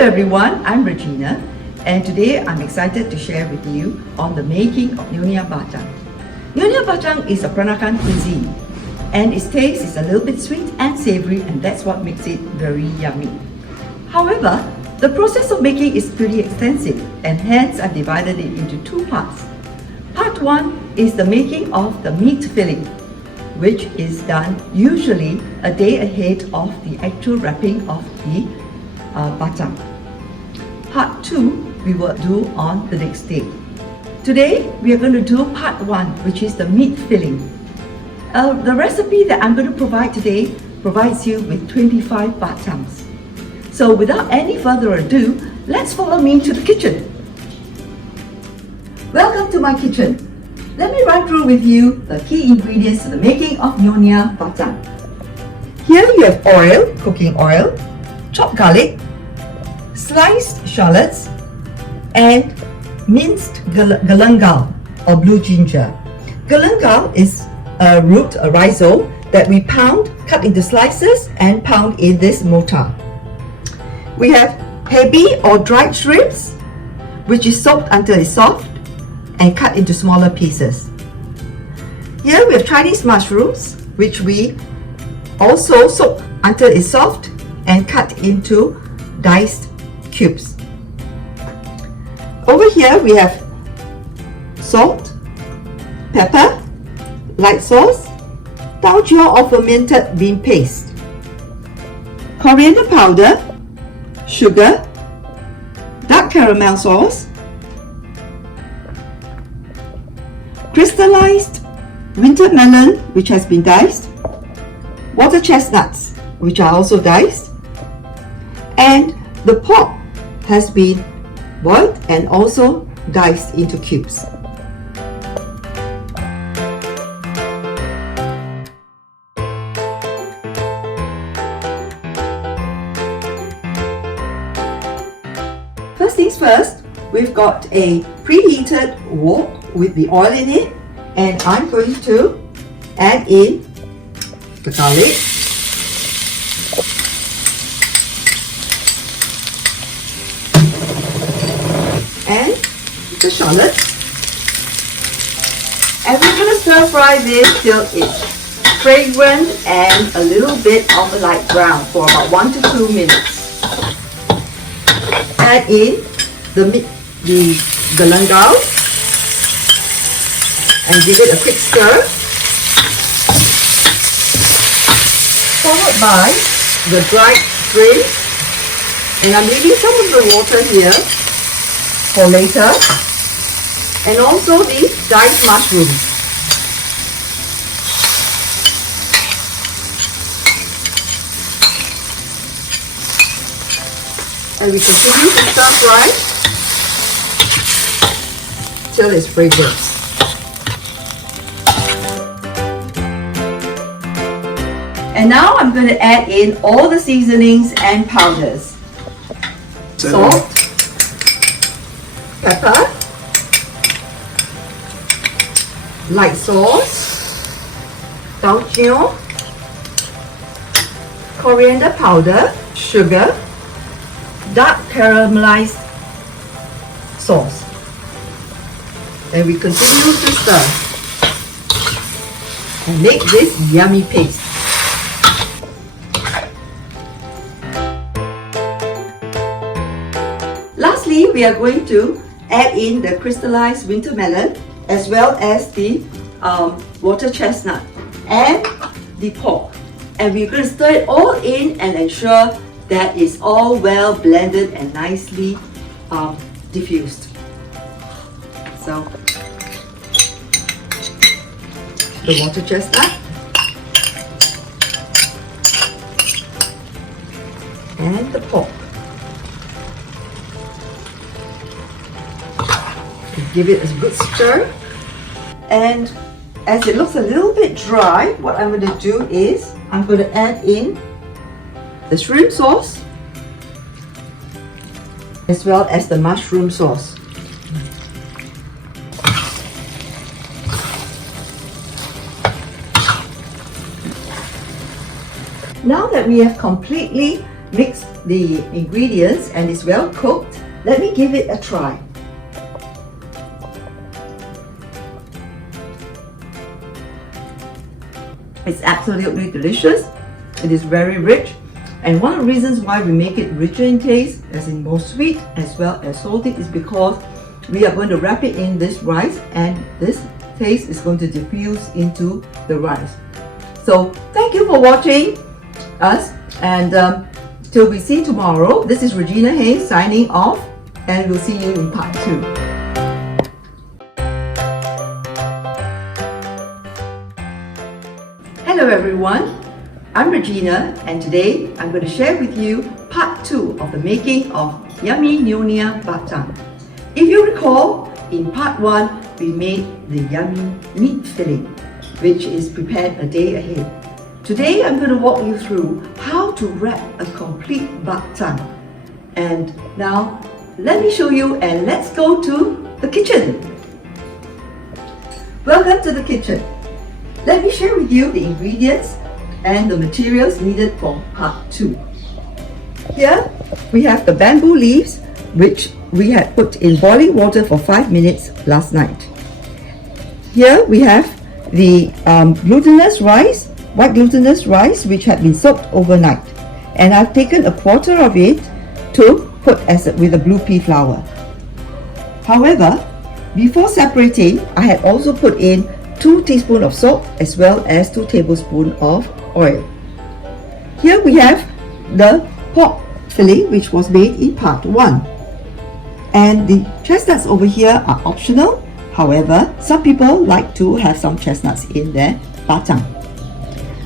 Hello everyone, I'm Regina, and today I'm excited to share with you on the making of Nyonya Bak Zhang. Nyonya Bak Zhang is a Peranakan cuisine, and its taste is a little bit sweet and savoury, and that's what makes it very yummy. However, the process of making is pretty extensive, and hence I've divided it into two parts. Part 1 is the making of the meat filling, which is done usually a day ahead of the actual wrapping of the BakZhang. Part 2 we will do on the next day. Today we are going to do part 1, which is the meat filling. The recipe that I'm going to provide today provides you with 25 BakZhangs. So without any further ado, let's follow me to the kitchen. Welcome to my kitchen. Let me run through with you the key ingredients to the making of Nyonya Bak Zhang. Here you have oil, cooking oil, chopped garlic, sliced shallots, and minced galangal or blue ginger. Galangal is a root, a rhizome that we cut into slices and pound in this mortar. We have hebi or dried shrimps, which is soaked until it's soft and cut into smaller pieces. Here we have Chinese mushrooms, which we also soak until it's soft and cut into diced cubes. Over here we have salt, pepper, light sauce, taujiao or fermented bean paste, coriander powder, sugar, dark caramel sauce, crystallized winter melon, which has been diced, water chestnuts, which are also diced, and the pork has been boiled and also diced into cubes. First things first, we've got a preheated wok with the oil in it, and I'm going to add in the garlic, and the shallots, and we're going to stir fry this till it's fragrant and a little bit of a light brown for about 1 to 2 minutes. Add in the galangal and give it a quick stir, followed by the dried shrimp, and I'm leaving some of the water here for later, and also the diced mushrooms. And we continue to stir fry till it's fragrant. And now I'm going to add in all the seasonings and powders. Salt, pepper, light sauce, taujiao, coriander powder, sugar, dark caramelized sauce. And we continue to stir and make this yummy paste. Lastly, we are going to add in the crystallized winter melon as well as the water chestnut and the pork. And we're going to stir it all in and ensure that it's all well blended and nicely diffused. So, the water chestnut and the pork. Give it a good stir, and as it looks a little bit dry, what I'm going to do is I'm going to add in the shrimp sauce as well as the mushroom sauce. Now that we have completely mix the ingredients and it's well cooked, let me give it a try. It's absolutely delicious. It is very rich, and one of the reasons why we make it richer in taste, as in more sweet as well as salty, is because we are going to wrap it in this rice, and this taste is going to diffuse into the rice. So thank you for watching us, and till we see tomorrow, this is Regina Hayes signing off, and we'll see you in part 2. Hello everyone, I'm Regina, and today I'm going to share with you part 2 of the making of yummy Nyonya Bak Zhang. If you recall, in part 1 we made the yummy meat filling, which is prepared a day ahead. Today I'm going to walk you through how to wrap a complete BakZhang. And now let me show you, and let's go to the kitchen. Welcome to the kitchen. Let me share with you the ingredients and the materials needed for part 2. Here we have the bamboo leaves, which we had put in boiling water for 5 minutes last night. Here we have the glutinous rice, white glutinous rice, which had been soaked overnight, and I've taken a quarter of it to put with a blue pea flour. However, before separating, I had also put in 2 teaspoons of salt as well as 2 tablespoons of oil. Here we have the pork filling, which was made in part 1. And the chestnuts over here are optional. However, some people like to have some chestnuts in their BakZhang.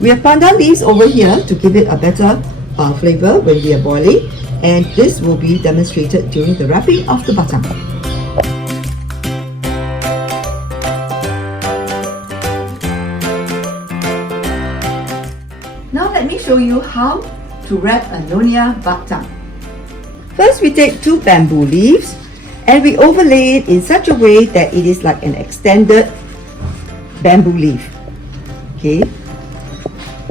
We have pandan leaves over here to give it a better flavor when we are boiling, and this will be demonstrated during the wrapping of the BakZhang. Now let me show you how to wrap a Nyonya Bak Zhang. First, we take 2 bamboo leaves and we overlay it in such a way that it is like an extended bamboo leaf. Okay,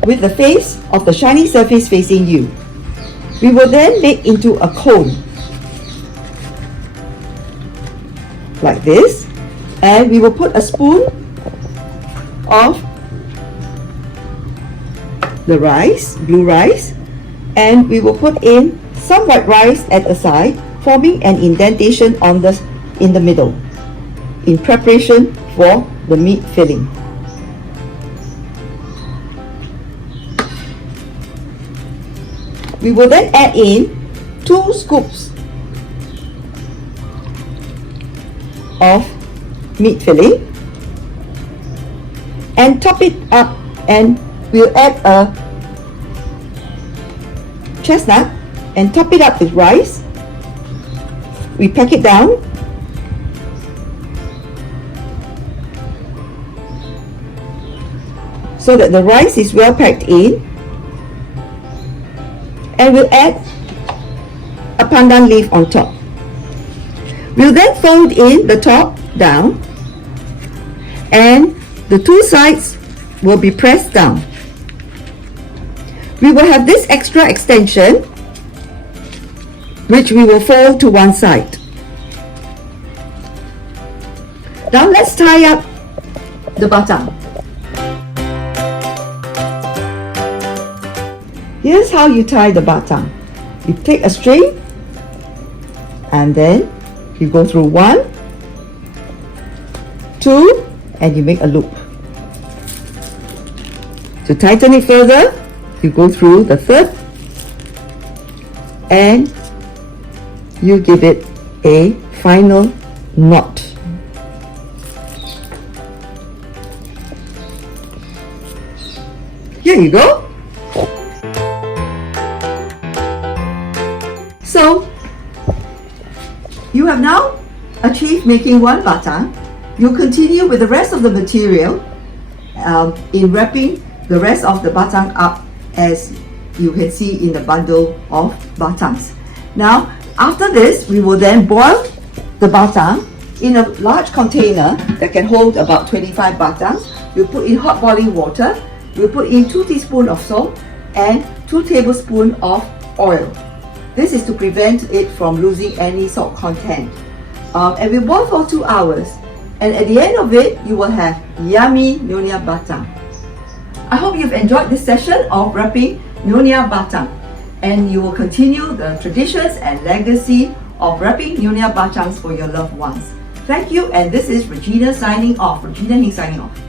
with the face of the shiny surface facing you. We will then make into a cone like this, and we will put a spoon of the rice, blue rice, and we will put in some white rice at the side, forming an indentation in the middle in preparation for the meat filling. We will then add in 2 scoops of meat filling and top it up, and we'll add a chestnut and top it up with rice. We pack it down so that the rice is well packed in, and we'll add a pandan leaf on top. We'll then fold in the top down, and the 2 sides will be pressed down. We will have this extra extension, which we will fold to one side. Now let's tie up the BakZhang. Here's how you tie the BakZhang. You take a string and then you go through 1, 2, and you make a loop. To tighten it further, you go through the 3rd and you give it a final knot. Here you go. So you have now achieved making 1 BakZhang. You continue with the rest of the material in wrapping the rest of the BakZhang up, as you can see in the bundle of BakZhangs. Now, after this, we will then boil the BakZhang in a large container that can hold about 25 BakZhangs. We'll put in hot boiling water. We'll put in 2 teaspoons of salt and 2 tablespoons of oil. This is to prevent it from losing any salt content. And we boil for 2 hours. And at the end of it, you will have yummy Nyonya Bak Zhang. I hope you've enjoyed this session of wrapping Nyonya Bak Zhang, and you will continue the traditions and legacy of wrapping Nyonya Bak Zhangs for your loved ones. Thank you, and this is Regina signing off. Regina Hing signing off.